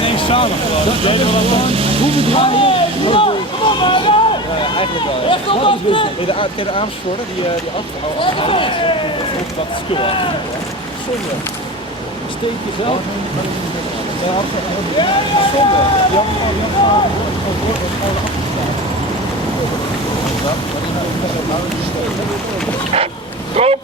Nee, samen gewoon. Hoeveel draaien? Kom op, man! Ja, eigenlijk wel. Ja. Ken je de Amersfoort, die achter? Wat skul achter. Zonde. Steek jezelf. Zonde. Jan Kom!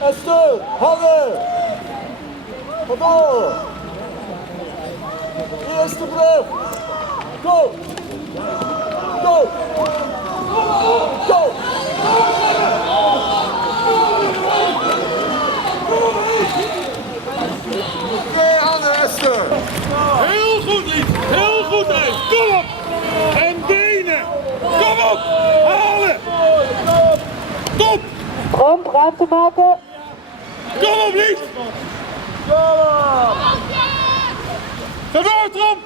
Esther, handen! Vandoor! Eerste brug! Go! Go! Go! Twee handen, Esther! Heel goed, Lies! Heel goed, Lies! Kom op! En benen! Kom op! Halen! Top! Tromp, ruimte maken. Kom op, Lies! Kom op! Ga door, Tromp!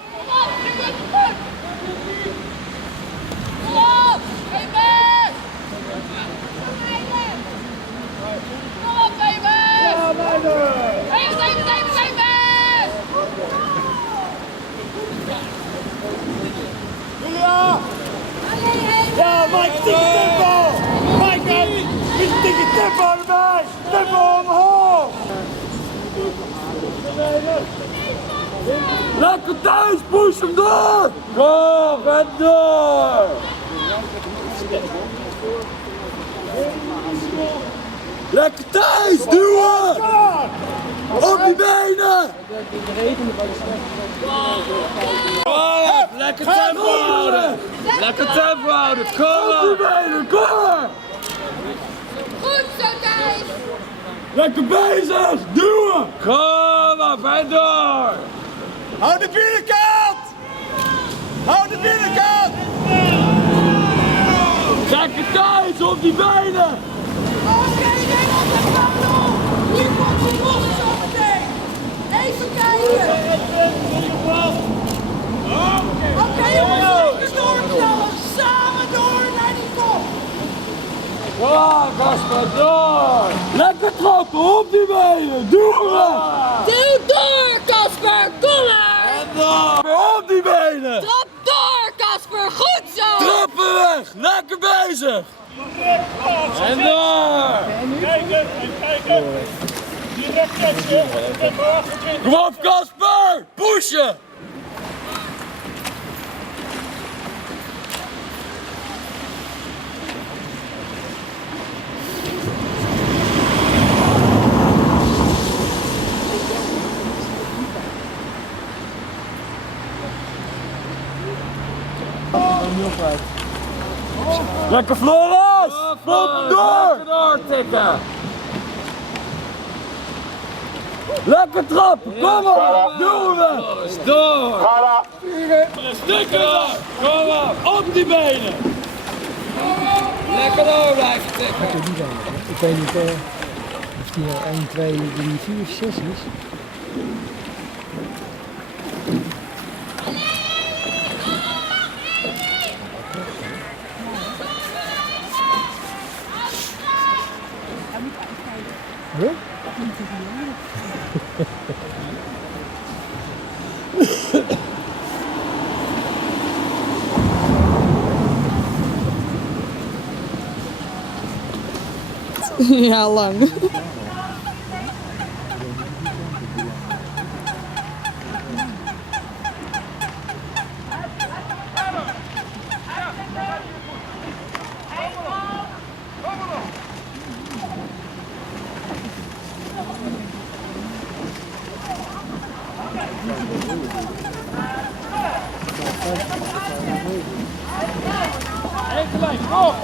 Julia! Ja, Mike, tik je tempo! Mike, tik je tempo erbij! Tempo omhoog! Lekker thuis, push hem door! Kom, en door! Lekker thuis, duwen! Op die benen! Lekker tempo houden! Lekker tempo houden! Kom op! Op die benen, kom maar! Goed zo, Thijs! Lekker bezig! Duwen! Kom op, en door! Hou de binnenkant! Hou de binnenkant! Lekker thuis, op die benen! Oké, Nederland en Pablo! Hier komt de los zo meteen! Even kijken! Oké, jongens, lekker doorknallen! Samen door naar die kop! Ja, Kasper, door! Lekker trappen, op die benen! Duwen! Duw door, Kasper! Kom maar! En door! Op die benen! Trap door, Kasper! Goed zo! Trappen weg! Lekker bezig! En door! Kijken, kijken! Direct checken! Kom op, Kasper! Pushen! Lekker Floris! Pomp hem door! Lekker doortikken! Lekker trappen! Kom op! Doen we! Door! Stikken door! Kom op! Op die benen! Lekker door blijven tikken! Ik weet niet of die 1, 2, 3, 4, 6 is. Huh? Ja, lang. Eén gelijk, kom!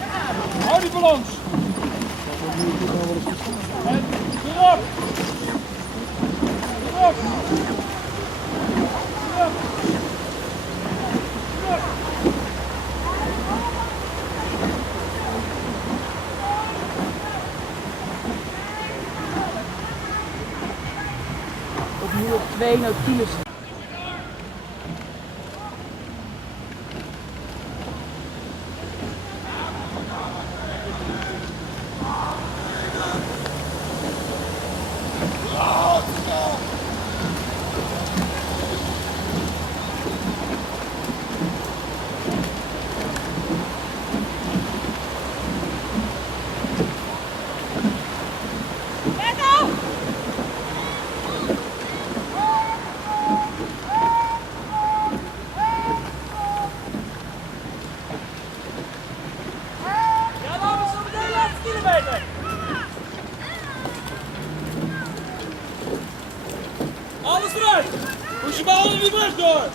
Hou die balans! En erop! Erop! Erop! Erop! Opnieuw op 2 Nautilus. Alles eruit! Push je bal in die weg door!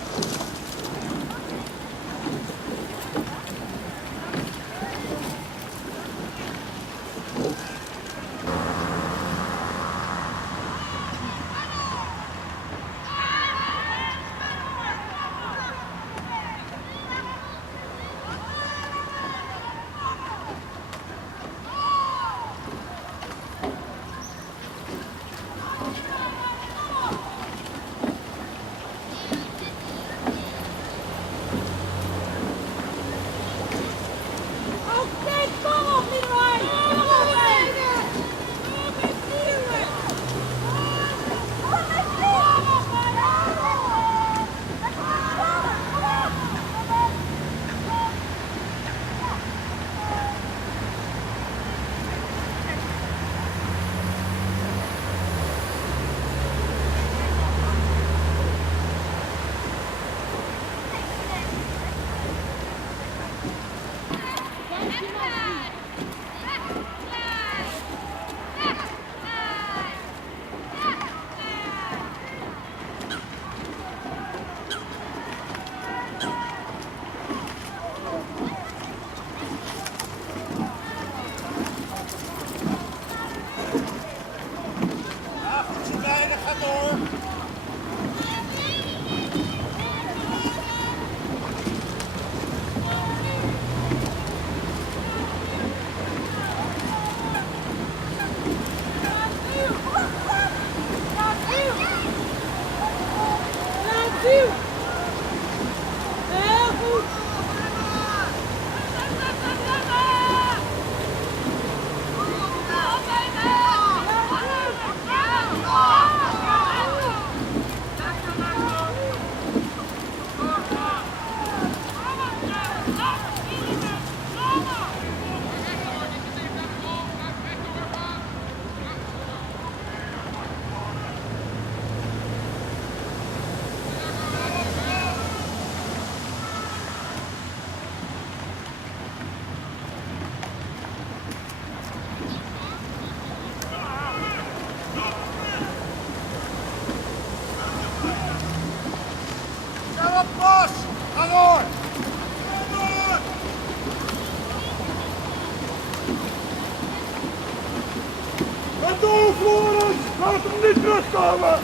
Door, Floris! Laat hem niet terugkomen!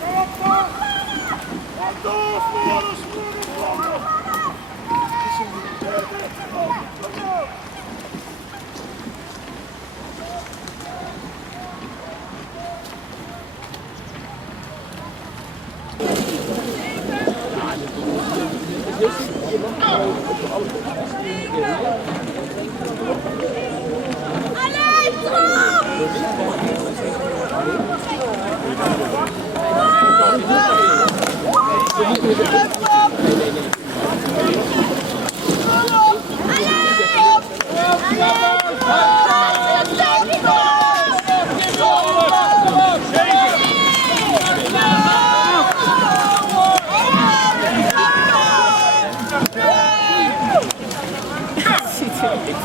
Kom op, Bas! Ga door, Floris! Kom op!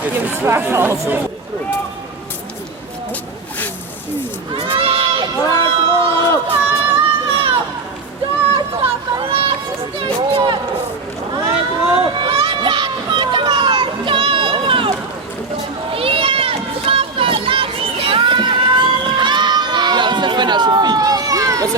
Je hebt het zwaar gehad. Start! Kom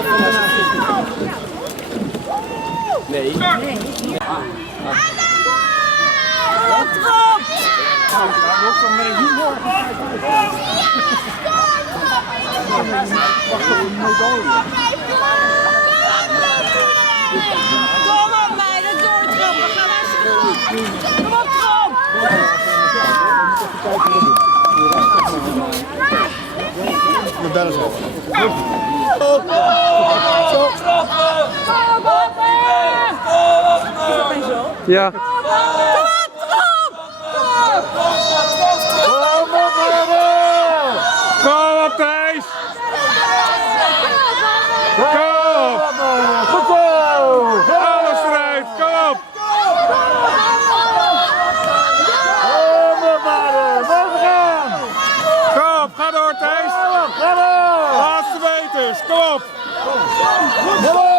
op meiden, doortrappen. Ga hartstikke goed. Kom op, Tom. We bellen zo. Ja. Kom op, Thijs! Kom op! Goed zo! Alles eruit, kom op! Kom op, ga door, Thijs! Laatste meters, kom op!